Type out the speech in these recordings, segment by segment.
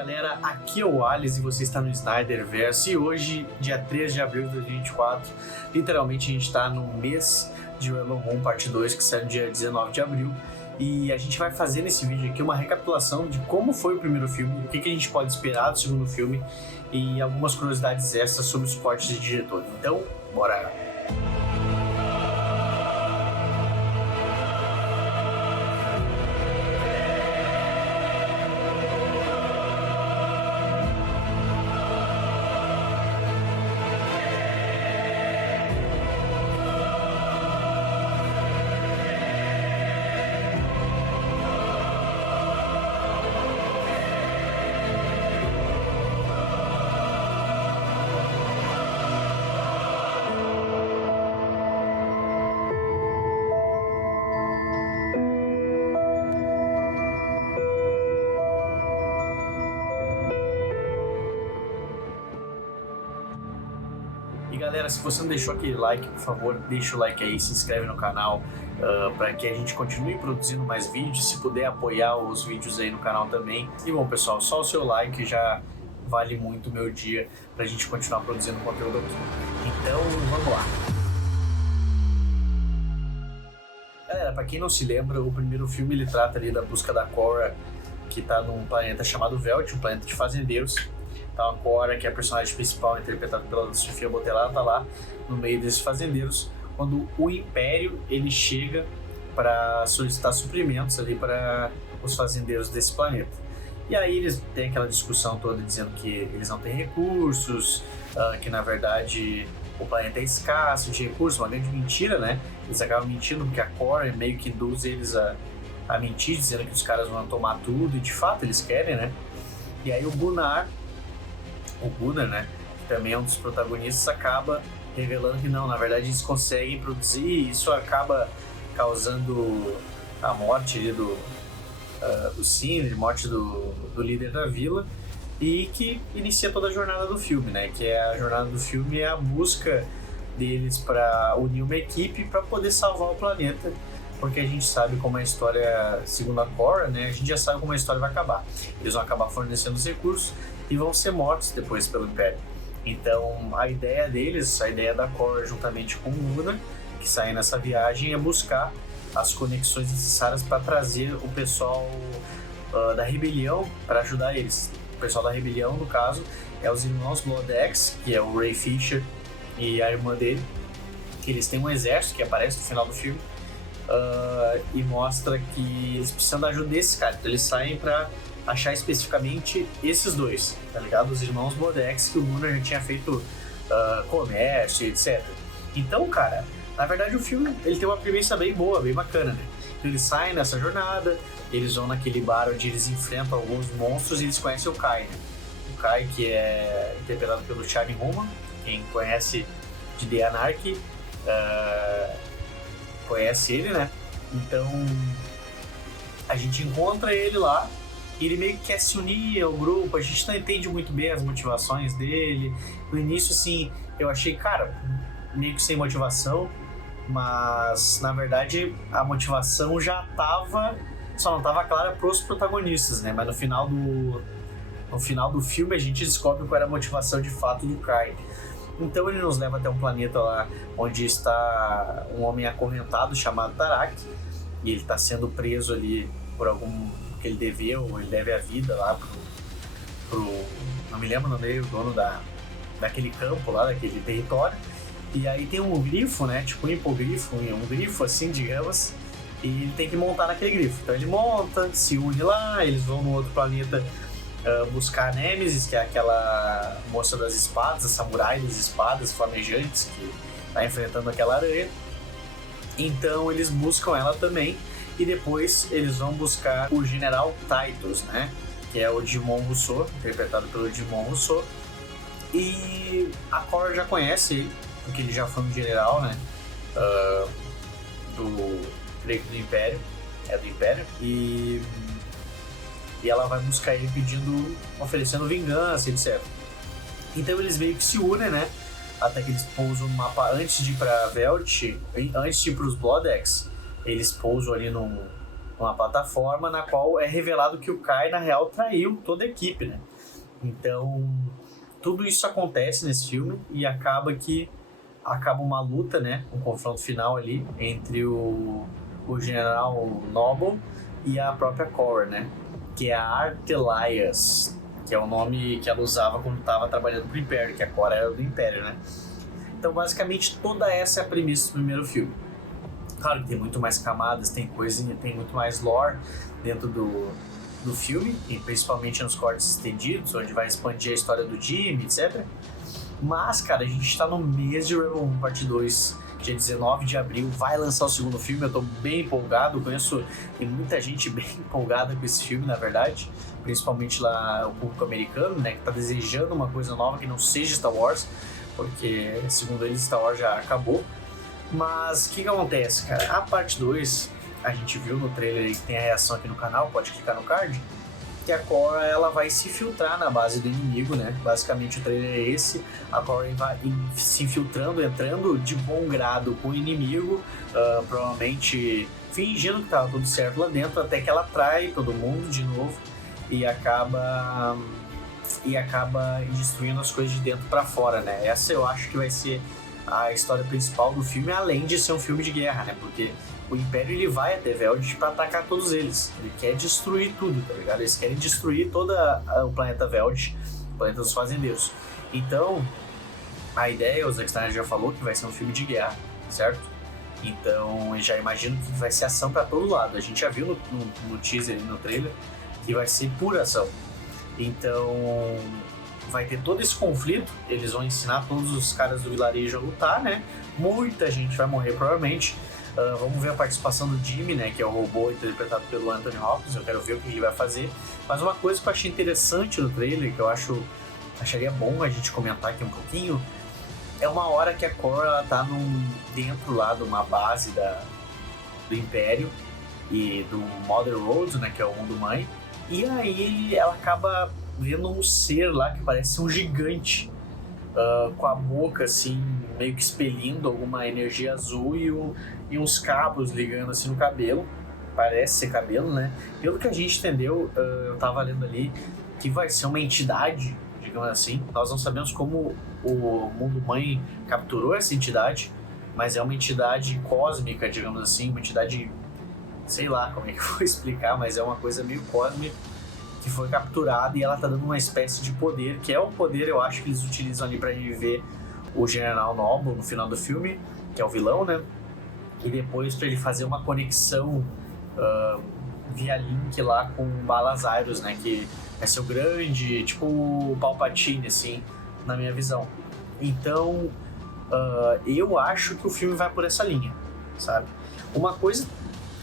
galera, aqui é o Alice e você está no Snyderverse e hoje, dia 13 de abril de 2024, literalmente a gente está no mês de Rebel Moon Parte 2, que sai no dia 19 de abril, e a gente vai fazer nesse vídeo aqui uma recapitulação de como foi o primeiro filme, o que a gente pode esperar do segundo filme e algumas curiosidades extras sobre os cortes de diretor. Então, bora! E galera, se você não deixou aquele like, por favor, deixa o like aí, se inscreve no canal para que a gente continue produzindo mais vídeos, se puder apoiar os vídeos aí no canal também. E bom pessoal, só o seu like já vale muito o meu dia pra gente continuar produzindo conteúdo aqui. Então vamos lá! Galera, pra quem não se lembra, o primeiro filme ele trata ali da busca da Cora, que tá num planeta chamado Velt, um planeta de fazendeiros. Então a Cora, que é a personagem principal, interpretada pela Sofia Boutella, tá lá no meio desses fazendeiros, quando o Império ele chega para solicitar suprimentos ali para os fazendeiros desse planeta. E aí eles têm aquela discussão toda dizendo que eles não têm recursos, que na verdade o planeta é escasso de recursos, uma grande mentira, né? Eles acabam mentindo porque a Cora meio que induz eles a mentir, dizendo que os caras vão tomar tudo, e de fato eles querem, né? E aí o Gunnar, né, que também é um dos protagonistas, acaba revelando que não, na verdade eles conseguem produzir, e isso acaba causando a morte ali do Sindri, morte do líder da vila, e que inicia toda a jornada do filme, né, que é a jornada do filme é a busca deles para unir uma equipe para poder salvar o planeta, porque a gente sabe como a história, segundo a Cora, né, a gente já sabe como a história vai acabar. Eles vão acabar fornecendo os recursos e vão ser mortos depois pelo Império. Então a ideia deles, a ideia da Cora juntamente com o Gunnar, que saem nessa viagem, é buscar as conexões necessárias para trazer o pessoal da rebelião para ajudar eles. O pessoal da rebelião, no caso, é os irmãos Bloodaxe, que é o Ray Fisher e a irmã dele, que eles têm um exército que aparece no final do filme, e mostra que eles precisam da ajuda desses caras. Então eles saem para achar especificamente esses dois, tá ligado? Os irmãos Bloodaxe, que o Gunnar já tinha feito comércio, etc. Então, cara, na verdade o filme ele tem uma premissa bem boa, bem bacana, né? Então eles saem nessa jornada, eles vão naquele bar onde eles enfrentam alguns monstros e eles conhecem o Kai, né? O Kai, que é interpretado pelo Charlie Hunnam, quem conhece de The Anarchy, conhece ele, né? Então a gente encontra ele lá e ele meio que quer se unir ao grupo. A gente não entende muito bem as motivações dele. No início, assim, eu achei, cara, meio que sem motivação, mas na verdade a motivação já tava, só não tava clara pros protagonistas, né? Mas no final do filme a gente descobre qual era a motivação de fato do Kai. Então ele nos leva até um planeta lá onde está um homem acorrentado chamado Tarak, e ele está sendo preso ali por algum que ele deveu, ele deve a vida lá pro não me lembro o nome, o dono daquele campo lá, daquele território. E aí tem um grifo, né, tipo um hipogrifo, um grifo assim, digamos, e ele tem que montar naquele grifo. Então ele monta, se une lá, eles vão no outro planeta buscar a Nemesis, que é aquela moça das espadas, a samurai das espadas flamejantes que está enfrentando aquela aranha. Então eles buscam ela também, e depois eles vão buscar o General Titus, né, que é o Djimon Hounsou, interpretado pelo Djimon Hounsou. E a Cora já conhece ele, porque ele já foi um general, né, do Império, do Império, e ela vai buscar ele oferecendo vingança, etc. Então eles meio que se unem, né? Até que eles pousam no mapa antes de ir pra Velt, antes de ir pros Bloodaxe, eles pousam ali numa plataforma na qual é revelado que o Kai, na real, traiu toda a equipe, né? Então, tudo isso acontece nesse filme e acaba uma luta, né? Um confronto final ali entre o General Noble e a própria Cora, né? Que é a Artelias, que é o nome que ela usava quando estava trabalhando pro Império, que a Cora era do Império, né? Então, basicamente, toda essa é a premissa do primeiro filme. Claro que tem muito mais camadas, tem muito mais lore dentro do filme, e principalmente nos cortes estendidos, onde vai expandir a história do Jimmy, etc. Mas, cara, a gente tá no mês de Rebel Moon Parte 2, dia 19 de abril, vai lançar o segundo filme, eu tô bem empolgado, tem muita gente bem empolgada com esse filme, na verdade, principalmente lá o público americano, né, que tá desejando uma coisa nova que não seja Star Wars, porque, segundo eles, Star Wars já acabou. Mas o que acontece, cara? A parte 2, a gente viu no trailer aí que tem a reação aqui no canal, pode clicar no card, que a Cora ela vai se infiltrar na base do inimigo, né? Basicamente o trailer é esse, a Cora vai se infiltrando, entrando de bom grado com o inimigo, provavelmente fingindo que tava tudo certo lá dentro, até que ela trai todo mundo de novo e acaba destruindo as coisas de dentro para fora, né? Essa eu acho que vai ser a história principal do filme, além de ser um filme de guerra, né? Porque o Império ele vai até Veldit pra atacar todos eles. Ele quer destruir tudo, tá ligado? Eles querem destruir todo o planeta Veldit, o planeta dos fazendeiros. Então, a ideia, o Zack Snyder já falou que vai ser um filme de guerra, certo? Então, eu já imagino que vai ser ação pra todo lado. A gente já viu no teaser e no trailer que vai ser pura ação. Então, vai ter todo esse conflito, eles vão ensinar todos os caras do vilarejo a lutar, né? Muita gente vai morrer, provavelmente. Vamos ver a participação do Jimmy, né? Que é o robô interpretado pelo Anthony Hopkins, eu quero ver o que ele vai fazer. Mas uma coisa que eu achei interessante no trailer, que eu acharia bom a gente comentar aqui um pouquinho, é uma hora que a Cora ela tá dentro lá de uma base do Império e do Mother World, né? Que é o mundo mãe. E aí ela acaba vendo um ser lá que parece um gigante, com a boca assim, meio que expelindo alguma energia azul e uns cabos ligando assim no cabelo, parece ser cabelo, né? Pelo que a gente entendeu, eu tava lendo ali, que vai ser uma entidade, digamos assim, nós não sabemos como o Mundo Mãe capturou essa entidade, mas é uma entidade cósmica, digamos assim, uma entidade, sei lá como é que eu vou explicar, mas é uma coisa meio cósmica, que foi capturada e ela tá dando uma espécie de poder, que é o poder, eu acho, que eles utilizam ali pra reviver o General Noble no final do filme, que é o vilão, né? E depois pra ele fazer uma conexão via link lá com o Balazairos, né? Que vai ser o grande, tipo o Palpatine, assim, na minha visão. Então, eu acho que o filme vai por essa linha, sabe? Uma coisa,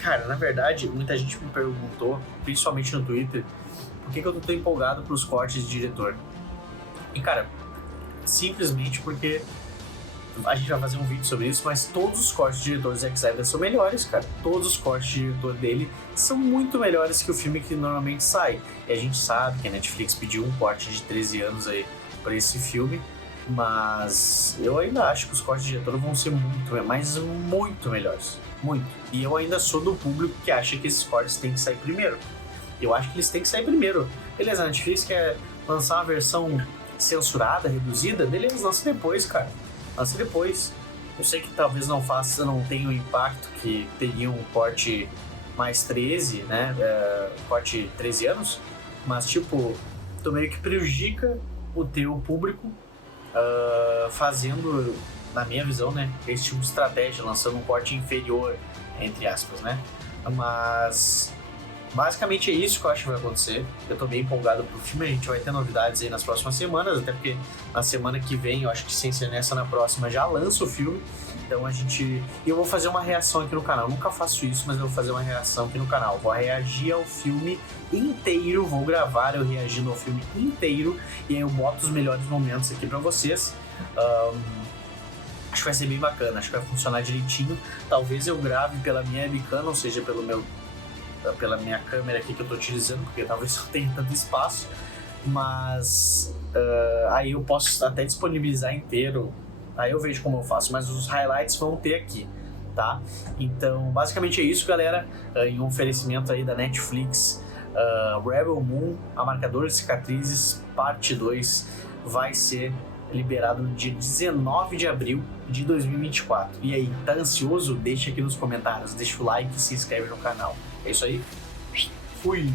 cara, na verdade, muita gente me perguntou, principalmente no Twitter, por que eu tô tão empolgado pros cortes de diretor? E, cara, simplesmente porque a gente vai fazer um vídeo sobre isso, mas todos os cortes de diretor do Zack Snyder são melhores, cara. Todos os cortes de diretor dele são muito melhores que o filme que normalmente sai. E a gente sabe que a Netflix pediu um corte de 13 anos aí pra esse filme, mas eu ainda acho que os cortes de diretor vão ser muito melhores. Muito. E eu ainda sou do público que acha que esses cortes têm que sair primeiro. Eu acho que eles têm que sair primeiro. Beleza, a Netflix quer lançar uma versão censurada, reduzida, beleza, lança depois, cara. Lança depois. Eu sei que talvez não tenha o impacto que teria um corte mais 13, né? Corte 13 anos, mas tipo, tu meio que prejudica o teu público fazendo, na minha visão, né, esse tipo de estratégia, lançando um corte inferior, entre aspas, né? Mas basicamente é isso que eu acho que vai acontecer. Eu tô bem empolgado pro filme, a gente vai ter novidades aí nas próximas semanas, até porque na semana que vem, eu acho que sem ser nessa, na próxima já lança o filme. Então eu vou fazer uma reação aqui no canal. Eu nunca faço isso, mas eu vou fazer uma reação aqui no canal. Vou reagir ao filme inteiro, vou gravar eu reagindo ao filme inteiro e aí eu boto os melhores momentos aqui pra vocês. Acho que vai ser bem bacana, acho que vai funcionar direitinho. Talvez eu grave pela minha webcam, ou seja, pela minha câmera aqui que eu tô utilizando, porque talvez não tenha tanto espaço, mas aí eu posso até disponibilizar inteiro, aí eu vejo como eu faço, mas os highlights vão ter aqui, tá? Então, basicamente é isso, galera, em um oferecimento aí da Netflix, Rebel Moon, a Marcador de Cicatrizes, parte 2, vai ser liberado no dia 19 de abril de 2024. E aí, tá ansioso? Deixa aqui nos comentários, deixa o like e se inscreve no canal. É isso aí. Fui!